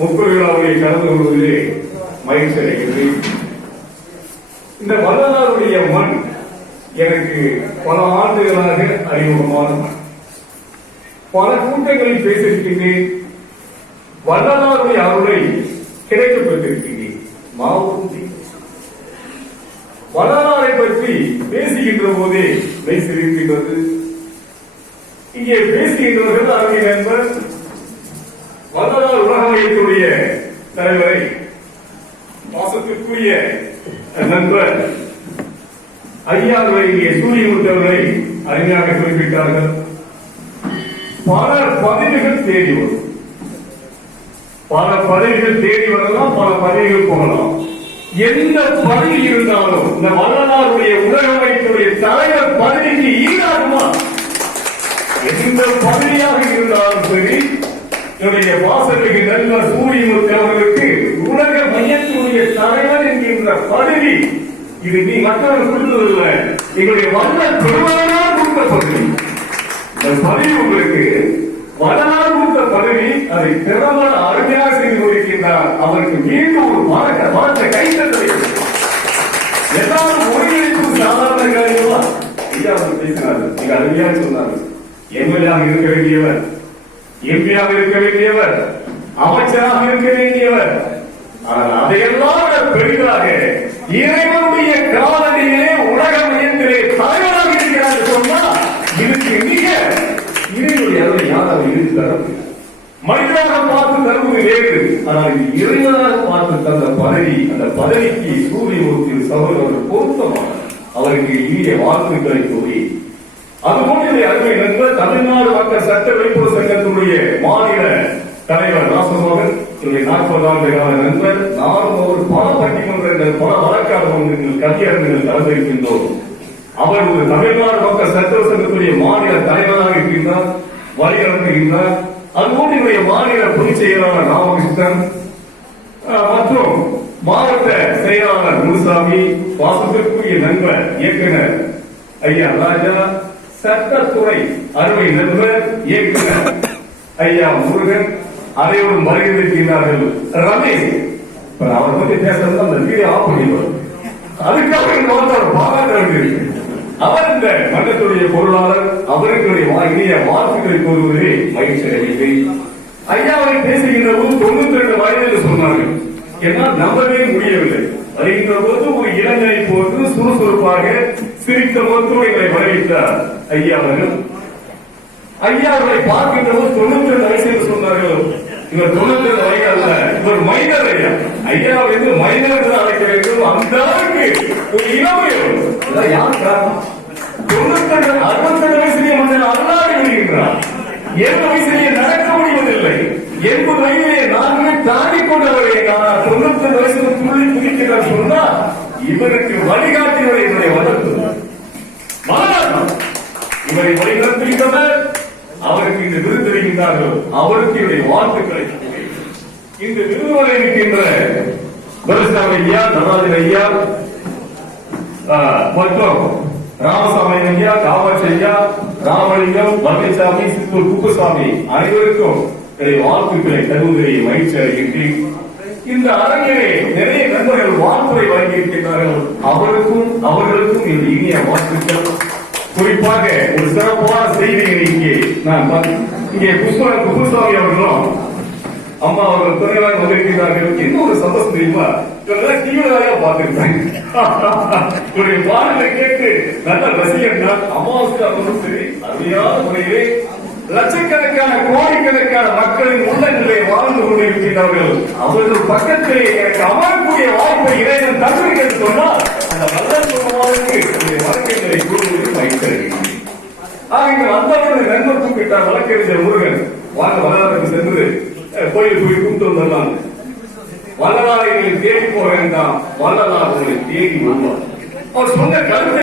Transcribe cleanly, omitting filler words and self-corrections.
முப்பெருவிழாவை கலந்து கொள்வதிலே மகிழ்ச்சி அடைகிறது. இந்த வள்ளலாருடைய மண் எனக்கு பல ஆண்டுகளாக அறிமுகமான மண். பல கூட்டங்களில் பேசியிருக்கின்றேன். வள்ளலாருடைய அருளை கிடைக்கப் பெற்றிருக்கின்றேன். மாவூர் வள்ளலாரை பற்றி பேசுகின்ற போதே மெய்சிருக்கின்றது. இங்கே பேசுகின்றவர்கள் அருமை நண்பர் வள்ளலார் உலக மையத்துடைய தலைவரை, பாசத்திற்குரிய நண்பர் ஐயாவை சூரியமுத்தவரை அருமையாக குறிப்பிட்டார்கள். பல பதவிகள் தேடி வரும், பல பதவிகள் தேடி வரலாம், பல பதவிகள் போகலாம். எந்த பதவி இருந்தாலும் இந்த வள்ளலாருடைய உலக மையத்துடைய தலைவர் பதவிக்கு ஈடாகுமா? எந்த பதவியாக இருந்தாலும் சரி, என்னுடைய வாசலுக்கு நண்பர் சூரியமூர்த்தி அவர்களுக்கு உலக மையத்துடைய தலைவர் என்கின்ற பதவி இது நீ மற்றவர்கள் கொடுத்ததில்லை, எங்களுடைய வள்ளல் பெருமானார் கொடுத்த பதவி. இந்த பதவி உங்களுக்கு வள்ளலார் கொடுத்த பதவி. அதை திறமான அருமையாக செய்து கொண்டிருக்கின்றார். அவருக்கு மீண்டும் ஒரு வளர்த்த கைத்தட்டை. எல்லாரும் ஒருங்கிணைப்பு சாதாரண காரியமா ஐயா அவர் பேசினார்கள், மிக அருமையாக சொன்னார்கள். எம்எல்ஏ இருக்க வேண்டியவர், எம்பியாக இருக்க வேண்டியவர், அமைச்சராக இருக்க வேண்டியவர், ஆனால் அதையெல்லாம் பெரிதாக இறைவனுடைய காலடியிலே உலக மையத்திலே தலைவராக இருக்கிறார் சொன்னால் இதுக்கு மிக இறைவனுடைய அருளை யாராவது இருந்து தர மனிதராக பார்த்து தருவது வேறு. ஆனால் இறைவனாக பார்த்து தந்த பதவி, அந்த பதவிக்கு சூரியமூர்த்தி சகோதரர் பொருத்தமான அவருக்கு இனிய வாழ்த்துக்களை கூறி, அதுபோன்ற அருமை நண்பர் தமிழ்நாடு மக்கள் சட்ட வைப்போர் சங்கத்தினுடைய மாநில தலைவர் ராசமோகன், 40 ஆண்டு கால நண்பர். நானும் ஒரு பல பட்டிமன்றங்கள், பல வழக்காளர்கள், கல்வியரங்குகள் கலந்திருக்கின்றோம். அவர் ஒரு தமிழ்நாடு மக்கள் சட்ட சங்கத்துடைய மாநில தலைவராக இருக்கின்றார், வழிநடத்துகின்றார். அதுபோன்ற மாநில பொதுச் செயலாளர் ராமகிருஷ்ணன் மற்றும் மாவட்ட செயலாளர் முனுசாமி, வாசத்திற்குரிய நண்பர் இயக்குனர் ஐயா ராஜா, சட்டத்துறை அருமை நண்பர் இயக்குனர் ஐயா முருகன், அனைவரும் வருகிறார்கள். ரமேஷ் அவர் பற்றி பேசுறது அந்த வீடியோ ஆஃப் பண்ணிடுவார். அதுக்காக பாராட்டு. அவர் இந்த மன்றத்துடைய பொருளாளர், அவர்களுடைய இனிய வாழ்த்துக்களை கூறுவதே மகிழ்ச்சி அடைகிறேன். ஐயா அவரை பேசுகின்ற போது 92 வயதில் சொன்னார்கள். என்னால் நம்பவே முடியவில்லை. வருகின்ற போது ஒரு இளைஞரை போன்று சுறுசுறுப்பாக சிரித்த போது எங்களை வரவேற்றார் ஐயா அவர்கள். ஐயா அவர்களை பார்க்கின்ற போது 92 வயசு என்று சொன்னார்கள். இவர் 92 வயது அல்ல, இவர் மைனர் ஐயா. ஐயா வந்து மைனர் என்று அழைக்க வேண்டும். அந்த அளவுக்கு ஒரு இளமையோடு யார் காரணம்? 92 62 வயசிலேயே மனிதன் அல்லாடி விடுகின்றார். 7 வயசிலேயே நடக்க முடிவதில்லை. 80 வயதிலே நான்கு தாண்டி கொண்டவரை 92 வயசுக்கு துள்ளி குதிக்கிறார் சொன்னால் இவருக்கு வழிகாட்டியவரை என்னுடைய வளர்ப்பு இவரை வழிநடத்துகின்றனர். அவருக்கு இந்த விருது தருகின்றார்கள். அவருக்கு என்னுடைய வாழ்த்துக்களை. இந்த விருது வரை இருக்கின்ற துரைசாமி ஐயா, நடராஜன் ஐயா மற்றும் ராமசாமி ஐயா, காமாட்சி ஐயா, ராமலிங்கம், பழனிசாமி, சித்தூர் குப்புசாமி அனைவருக்கும் வாழ்த்துக்களை தருவதை மகிழ்ச்சி அடைகின்றேன். இந்த அரங்கிலே நிறைய நண்பர்கள் வாழ்த்துறை வழங்கியிருக்கின்றார்கள். அவர்களுக்கும் இந்த இனிய வாழ்த்துக்கள். குறிப்பாக ஒரு சிறப்பான செய்தியை இங்கே குப்புசாமி அவர்களும் அம்மா அவர்கள் துணையாக வந்திருக்கிறார்கள். இன்னொரு சந்தோஷம் தெரியுமா, தீவிரவாதியா பார்த்திருக்காங்க. பாடலை கேட்டு நல்ல ரசிகர் தான். அம்மாவுக்கு சரி, அருமையான முறையிலே லட்சக்கணக்கான கோடிக்கணக்கான மக்களின் உள்ளங்களை வாழ்ந்து கொண்டிருக்கிறார்கள். அவர்கள் பக்கத்திலே எனக்கு அமரக்கூடிய வாய்ப்பை இறைவன் தந்திருக்கிறது சொன்னால் அந்த வல்லல் வழக்கங்களை கூறுவது மகிழ்ச்சி. இங்கு வந்தவர்கள் நண்பர் கூப்பிட்டார் வழக்கறிஞர் முருகன், வாங்க வள்ளலாருக்கு சென்று கோயில் போய் கூப்பிட்டு வந்துடலாம். வள்ளலாரை தேடி போக வேண்டாம், வள்ளலார் உங்களை தேடி வருவார். அவர் சொன்ன கருத்து